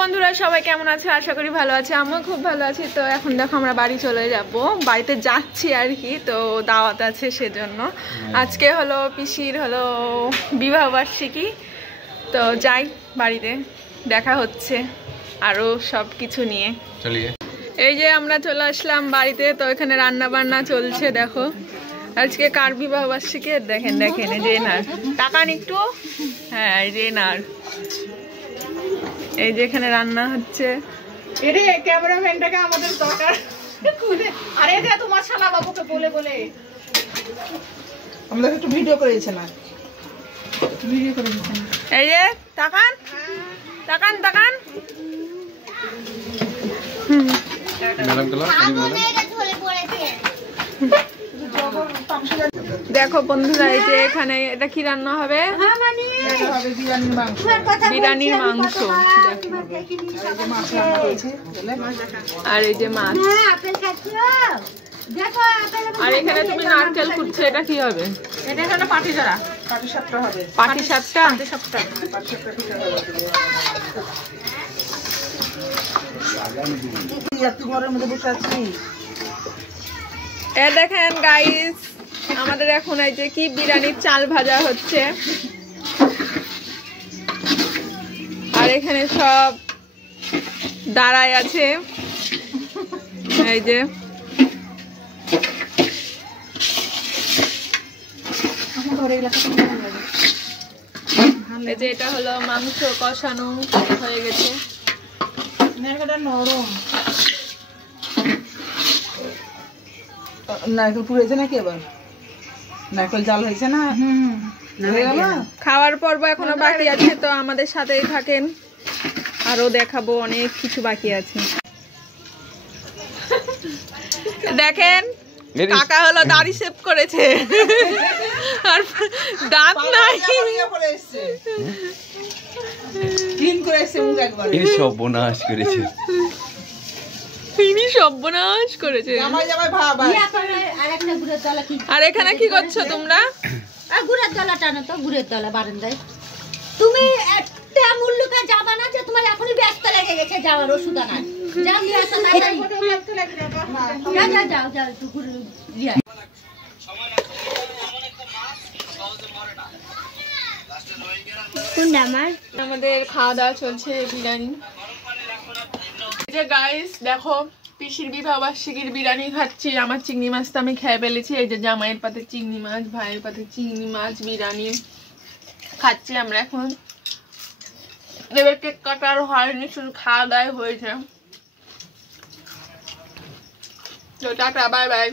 বন্ধুরা সবাই কেমন আছে? আশা করি ভালো আছে। আমিও খুব ভালো আছি। তো এখন দেখো আমরা বাড়ি চলে যাব, বাড়িতে যাচ্ছি আর কি। তো দাওয়াত আছে সেজন্য। আজকে হলো পিসির হলো বিবাহ বার্ষিকী। তো যাই, বাড়িতে দেখা হচ্ছে আরো সব কিছু নিয়ে। এই যে আমরা চলে আসলাম বাড়িতে। তো এখানে রান্না বান্না চলছে দেখো। আজকে কার বিবাহ বার্ষিকী দেখেন দেখেন, এই যে নার টাকান একটু, হ্যাঁ এই যে নার, এই যে এখানে রান্না হচ্ছে। এরে ক্যামেরাম্যানটাকে আমাদের দরকার। আরে এটা তোমার শালা বাবুকে বলে বলে আমরা একটু ভিডিও করেছি না, ভিডিও করেছি। এই যে তাকান তাকান তাকান। দেখো বন্ধুরা, এই যে এখানে এটা কি রান্না হবে? বিরিয়ানির মাংস আর এই যে মাছ। আর এখানে তুমি নারকেল কুটছো, এটা কি হবে? এটা হলো পাটিসাপটা। পাটিসাপটা হবে। পাটিসাপটা? পাটিসাপটা পিঠা হবে। এ দেখেন গাইস, আমাদের এখন এই যে কি বিরিয়ানির চাল ভাজা হচ্ছে। আর এখানে সব দাঁড়ায় আছে, এই যে এই যে এটা হলো মাংস কষানো হয়ে গেছে। নরম নারকেল পুড়েছে নাকি? আবার নারকেল জাল হয়েছে না? খাওয়ার পর্ব এখনো বাকি আছে, তো আমাদের সাথেই থাকেন, আরো দেখাবো অনেক কিছু বাকি আছে। দেখেন কাকা হলো দাড়ি শেভ করেছে আর দাঁত নাই। সর্বনাশ করেছে, তিনি সর্বনাশ করেছে। আর এখানে কি করছো তোমরা? গুড়ের তলা টানো তো, গুড়ের তলা বারান্দায়। তুমি তেমন লোকে যাবা না যে তোমার এখনই ব্যস্ত লেগে গেছে যাওয়ার ওষুধ আনার। যাও নিয়ে আসো তাড়াতাড়ি। যাও যাও যাও একটু ঘুরে দিয়ে আয়। কোনটা আমার? আমাদের খাওয়া দাওয়া চলছে বিরিয়ানি। এই যে গাইস দেখো, পিসির বিবাহ বার্ষিকীর বিরিয়ানি খাচ্ছি। আমার চিংড়ি মাছ তো আমি খেয়ে ফেলেছি। এই যে জামাইয়ের পাতে চিংড়ি মাছ, ভাইয়ের পাতে চিংড়ি মাছ, বিরিয়ানি খাচ্ছি আমরা এখন। এবার কেক কাটার হয়নি, শুধু খাওয়া দাওয়া হয়েছে। তো টাটা, বাই বাই।